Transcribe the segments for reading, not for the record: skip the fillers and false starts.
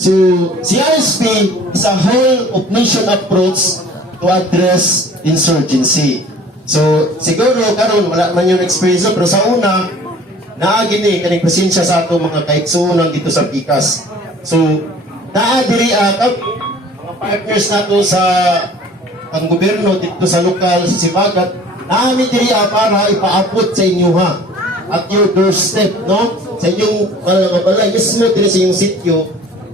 So, si RSP is a whole of nation approach to address insurgency. So, siguro karon wala man yung experience pero sa una, naagi ni kaning presensya sa ato mga kaigsunan dito sa Pikas. So, naadiri mga partners nato sa ang gobyerno dito sa lokal sa Sibagat, naami diri para ipaabot sa inyo ha at your doorstep, no? Sa inyong mga balay, mismo diri sa inyong sityo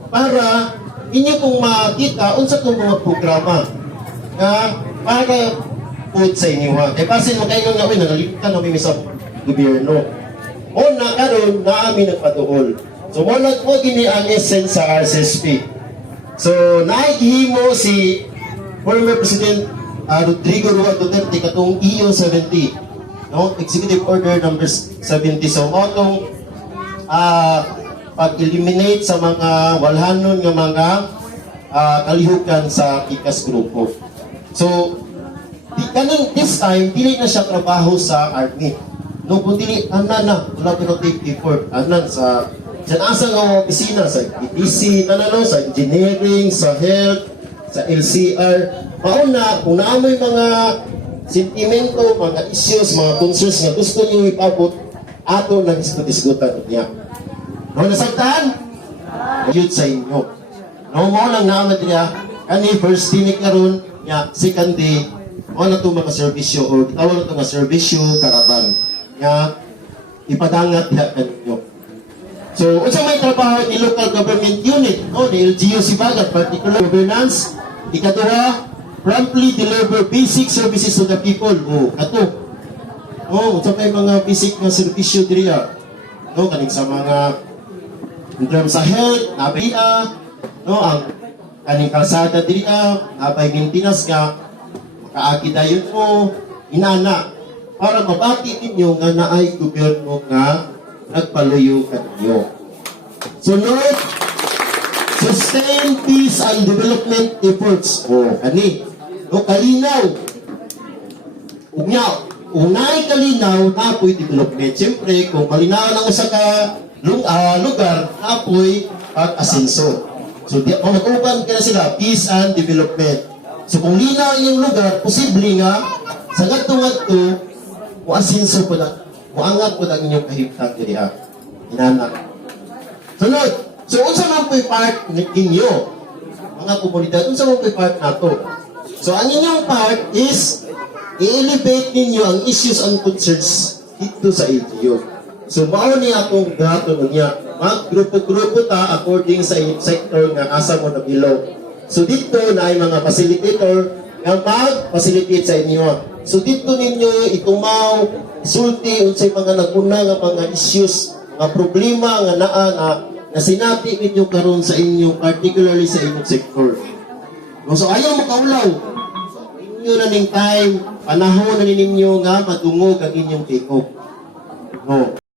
para inyo pong makita unsa tong mga programa na para put sa inyo ha. Kaya pasin makaingon na uy, nangalimutan namin sa gobyerno. O na karon naami nagpatuol. So mo na po gini ang essence sa RSSP. So naihimo si former President Rodrigo Roa Duterte katong EO 70, no? Executive Order number 70. So mo tong pag-eliminate sa mga walhanon nga mga kalihukan sa Pikas Grupo. So this time dili na siya trabaho sa army. No, kung dili na collaborative effort anan sa asa nga opisina sa EDC, tanano sa engineering, sa health, sa LCR. Mauna, kung naamoy mga sentimento, mga issues, mga concerns na gusto niyo ipabot, ato nang isgutan niya. No, nasagtaan? Yun sa inyo. No, mo lang naamad niya, kani first day ni karon niya, second day, mo na itong mga servisyo, o tawag na itong mga servisyo, karaban. Niya, ipadangat niya kanyo. So, unsa may trabaho ni local government unit, no, ni LGU Sibagat, particular governance, ikaduha, promptly deliver basic services to the people. O, ato. O, unsa may mga basic na servisyo diriya. No, kaning sa mga in terms sa health, nabay no, ang kaning kalsada diriya, nabay maintenance ka, makaagi dayon mo, inana, para mabati ninyo nga naay gobyerno nga nagpaluyo kanyo. Sunod, sustain peace and development efforts. O, kani, no, kalinaw. Unay kalinaw, napoy development. Siyempre, kung malinaw lang sa ka lugar, napoy pag-asenso. So, mag-uban ka na sila, peace and development. So, kung linaw yung lugar, posible nga, sa gatong-gato, asenso po na, muangat po na inyong kahimtang diri ha. Inanak. Sunod. So, unsa man po'y part ninyo, mga komunidad, unsa man po'y part nato. So, ang inyong part is, i-elevate ninyo ang issues and concerns dito sa LGU. So, mao ni atong gato niya. Mag-grupo-grupo ta according sa sector nga asa mo nabilaw. So, dito na ay mga facilitator nga mag-facilitate sa inyo. So, dito ninyo itumaw, isulti, unsay mga naguna nga mga issues, mga problema nga naa na sinabi ninyo karon sa inyo, particularly sa inyong sector. So, ayaw makaulaw. Inyo na ning time, panahon na ninyo nga madungog ang inyong take-off. No.